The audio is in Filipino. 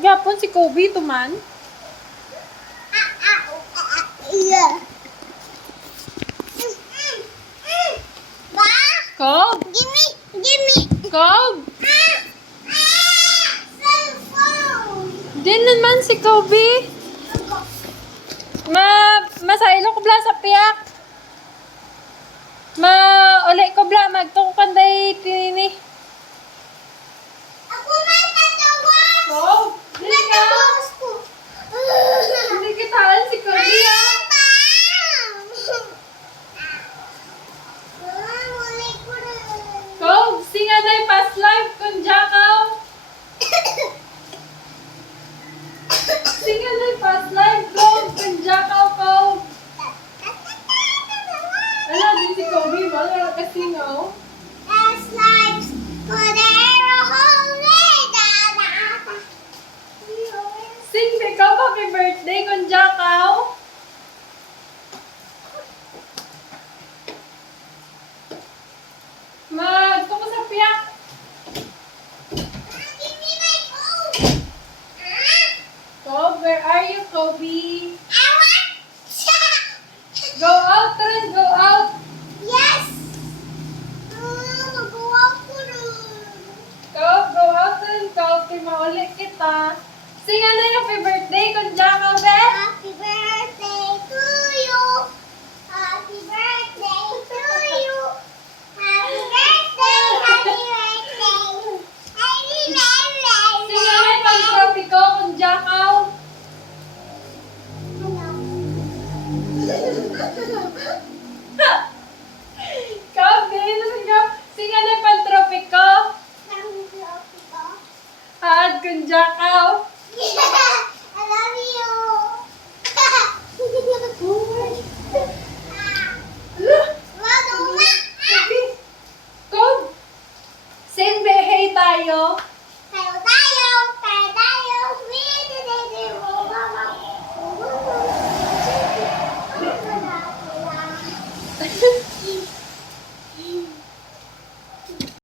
Gapon si Kobe tuman. Yeah. Kobe! Gimme. Kobe! Cell phone. Din naman si Kobe. Masailo ko bla sa piyak. Uli ko bla magtungkan day tinini. Ako man tatawa. Kobe! Dili ka. Natawas ko. Hindi kitaan si Kobe ah. Kobe! Singa na yung past life kung jakaw. Singa na yung past life Kobe kung jakaw Kobe. Ano din si Kobe ba? Wala kasingaw. Sing ikaw happy birthday kung jakaw. Magto ko sa piyak. Kobe, where are you, Kobe? Go out, Tren, go out. Kobe, go out, Tren, Kobe. Maulit kita. Sing ano yung happy birthday kung jakaw, be? Happy birthday